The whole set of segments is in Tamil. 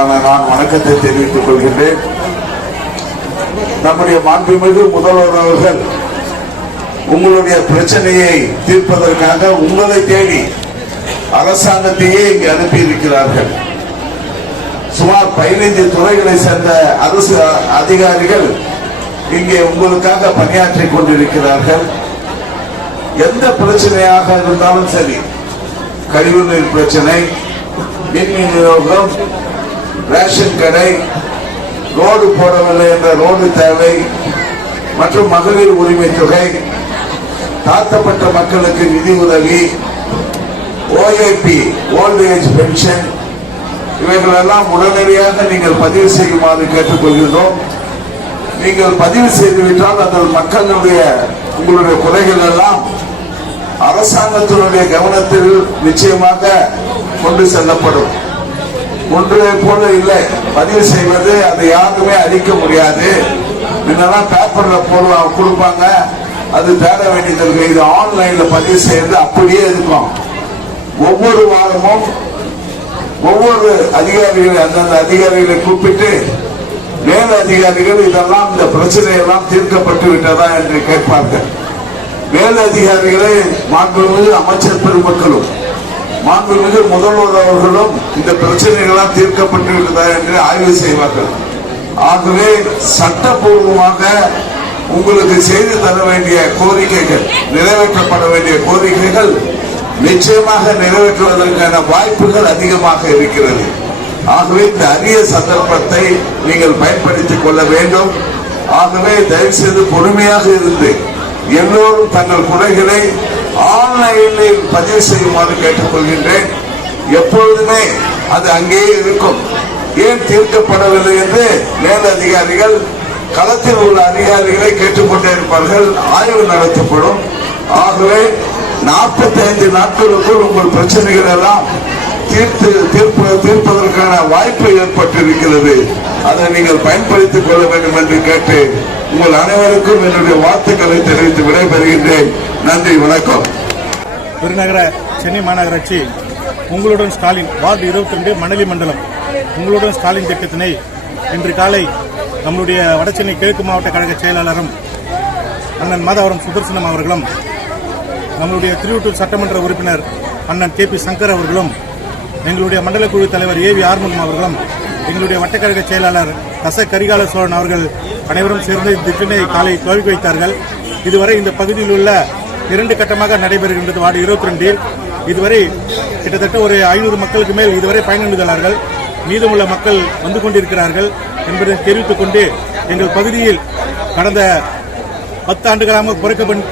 நான் வணக்கத்தை தெரிவித்துக் கொள்கின்றேன். நம்முடைய மாண்புமிகு முதல்வர் அவர்கள் உங்களுடைய பிரச்சனையை தீர்ப்பதற்காக உங்களை தேடி அரசாங்கத்தையே இங்கு அனுப்பியிருக்கிறார்கள். சுமார் 15 துறைகளை சேர்ந்த அரசு அதிகாரிகள் இங்கே உங்களுக்காக பணியாற்றிக் கொண்டிருக்கிறார்கள். எந்த பிரச்சனையாக இருந்தாலும் சரி, கழிவுநீர் பிரச்சனை, மின் விநியோகம், ரேஷன் கடை, ரோடு போடவில்லை என்ற ரோடு தேவை மற்றும் மகளிர் உரிமை தொகை, தாழ்த்தப்பட்ட மக்களுக்கு நிதி உதவி, ஓஏபி ஓல்ட் ஏஜ் பென்ஷன், இவைகளெல்லாம் உடனடியாக நீங்கள் பதிவு செய்யுமாறு கேட்டுக்கொள்கிறோம். நீங்கள் பதிவு செய்துவிட்டால் அதில் மக்களுடைய உங்களுடைய குறைகள் எல்லாம் அரசாங்கத்தினுடைய கவனத்தில் நிச்சயமாக கொண்டு செல்லப்படும். ஒன்றை போல இல்லை, பதிவு செய்வது அதை யாருமே அழிக்க முடியாது. முன்னெல்லாம் பேப்பர்ல போடுவாங்க, கொடுப்பாங்க, அது தேட வேண்டியது இருக்கு. இது ஆன்லைன்ல பதிவு செய்யறது அப்படியே இருக்கும். ஒவ்வொரு வாரமும் ஒவ்வொரு அதிகாரிகளை அந்தந்த அதிகாரிகளை கூப்பிட்டு மேல் அதிகாரிகள் இதெல்லாம் இந்த பிரச்சனையெல்லாம் தீர்க்கப்பட்டு விட்டதா என்று கேட்பார்கள். மேல் அதிகாரிகளை மாண்புமிகு அமைச்சர் பெருமக்களும் மாண்புமிகு முதல்வர் அவர்களும் இந்த பிரச்சனைகளாம் தீர்க்கப்பட்டு விட்டதா என்று ஆய்வு செய்வார்கள். ஆகவே சட்டப்பூர்வமாக உங்களுக்கு செய்து தர வேண்டிய கோரிக்கைகள், நிறைவேற்றப்பட வேண்டிய கோரிக்கைகள் நிச்சயமாக நிறைவேற்றுவதற்கான வாய்ப்புகள் அதிகமாக இருக்கிறது. ஆகவே இந்த அரிய சந்தர்ப்பத்தை நீங்கள் பயன்படுத்திக் கொள்ள வேண்டும். ஆகவே தயவு செய்து பொறுமையாக இருந்து எல்லோரும் தங்கள் குறைகளை ஆன்லைனில் பதிவு செய்யுமாறு கேட்டுக்கொள்கின்றேன். எப்பொழுதுமே அது அங்கேயே இருக்கும். ஏன் தீர்க்கப்படவில்லை என்று மேல் அதிகாரிகள், களத்தில் உள்ள அதிகாரிகளை கேட்டுக்கொண்டே இருப்பார்கள். ஆய்வு நடத்தப்படும். ஆகவே 45 நாட்களுக்குள் உங்கள் பிரச்சனைகள் எல்லாம் தீர்ப்பதற்கான வாய்ப்பு ஏற்பட்டிருக்கிறது. அதை நீங்கள் பயன்படுத்திக் கொள்ள வேண்டும் என்று கேட்டு உங்கள் அனைவருக்கும் என்னுடைய வாழ்த்துக்களை தெரிவித்து விடைபெறுகின்றேன். நன்றி, வணக்கம். பெருநகர சென்னை மாநகராட்சி உங்களுடன் ஸ்டாலின் வார்டு 22 மணலி மண்டலம் உங்களுடன் ஸ்டாலின் திட்டத்தினை இன்று காலை நம்முடைய வடசென்னை கிழக்கு மாவட்ட கழக செயலாளரும் அண்ணன் மாதவரம் சுதர்சனம் அவர்களும், நம்முடைய திருவட்டூர் சட்டமன்ற உறுப்பினர் அண்ணன் KP சங்கர் அவர்களும், எங்களுடைய மண்டல குழு தலைவர் AV ஆறுமுகம் அவர்களும், எங்களுடைய வட்டக்கழக செயலாளர் கரிகால சோழன் அவர்கள் அனைவரும் சேர்ந்து திட்டத்தை காலை துவக்கி வைத்தார்கள். இதுவரை இந்த பகுதியில் உள்ள 2 கட்டமாக நடைபெறுகின்றது. வார்டு 22 இதுவரை கிட்டத்தட்ட ஒரு 500 மக்களுக்கு மேல் இதுவரை பயனடைந்துள்ளார்கள். மீதமுள்ள மக்கள் வந்து கொண்டிருக்கிறார்கள் என்பதை தெரிவித்துக் கொண்டு, எங்கள் பகுதியில் கடந்த 10 ஆண்டுகளாக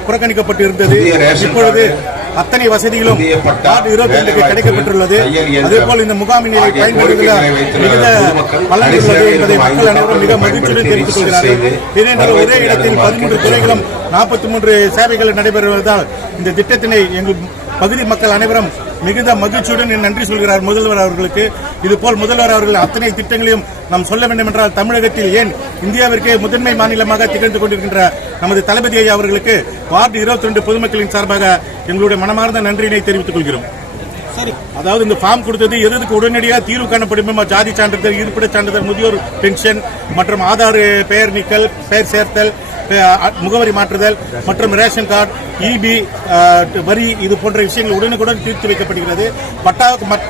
புறக்கணிக்கப்பட்டு இருந்தது. இப்பொழுது அத்தனை வசதிகளும் வார்டு 22க்கு கிடைக்கப்பட்டுள்ளது. அதேபோல் இந்த முகாமினை பயன்படுத்துவதில் மிகுந்த பலன் உள்ளது என்பதை மக்கள் அனைவரும் மிக மகிழ்ச்சியுடன் தெரிவித்துக் கொள்கிறார்கள். இதேபோல் ஒரே இடத்தில் 13 துறைகளும் 43 சேவைகள் நடைபெறுவதால் இந்த திட்டத்தினை எங்கள் பகுதி மக்கள் அனைவரும் மிகுந்த மகிழ்ச்சியுடன் நன்றி சொல்கிறார் முதல்வர் அவர்களுக்கு. இதுபோல் முதல்வர் அவர்கள் அத்தனை திட்டங்களையும் நாம் சொல்ல வேண்டும் என்றால், தமிழகத்தில் ஏன் இந்தியாவிற்கே முதன்மை மாநிலமாக திகழ்ந்து கொண்டிருக்கின்ற நமது தளபதி ஐயா அவர்களுக்கு வார்டு 22 பொதுமக்களின் சார்பாக எங்களுடைய மனமார்ந்த நன்றியினை தெரிவித்துக் கொள்கிறோம். சரி, அதாவது இந்த ஃபார்ம் கொடுத்தது எதுக்கு உடனடியாக தீர்வு காணப்படும். ஜாதி சான்றிதழ், இருப்பிடச் சான்றிதழ், முதியோர் பென்ஷன் மற்றும் ஆதார் பெயர் நீக்கல், பெயர் சேர்த்தல், முகவரி மாற்றுதல் மற்றும் ரேஷன் கார்டு, EB வரி, இது போன்ற விஷயங்கள் உடனுக்குடன் தீர்த்து வைக்கப்படுகிறது.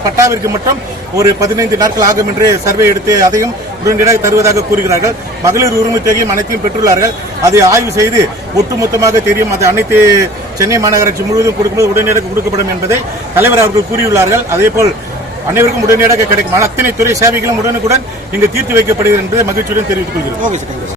பட்டாவிற்கு மட்டும் ஒரு 15 நாட்கள் ஆகும் என்று சர்வே எடுத்து அதையும் உடனடியாக தருவதாக கூறுகிறார்கள். மகளிர் உரிமை தொகையும் அனைத்தையும் பெற்றுள்ளார்கள். அதை ஆய்வு செய்து ஒட்டுமொத்தமாக தெரியும். அது அனைத்து சென்னை மாநகராட்சி முழுவதும் கொடுக்கும்போது உடனடியாக கொடுக்கப்படும் என்பதை தலைவர் அவர்கள் கூறியுள்ளார்கள். அதேபோல் அனைவருக்கும் உடனடியாக கிடைக்கும். அத்தனை துறை சேவைகளும் உடனுக்குடன் இங்கு தீர்த்து வைக்கப்படுகிறது என்பதை மகிழ்ச்சியுடன் தெரிவித்துக் கொள்கிறோம்.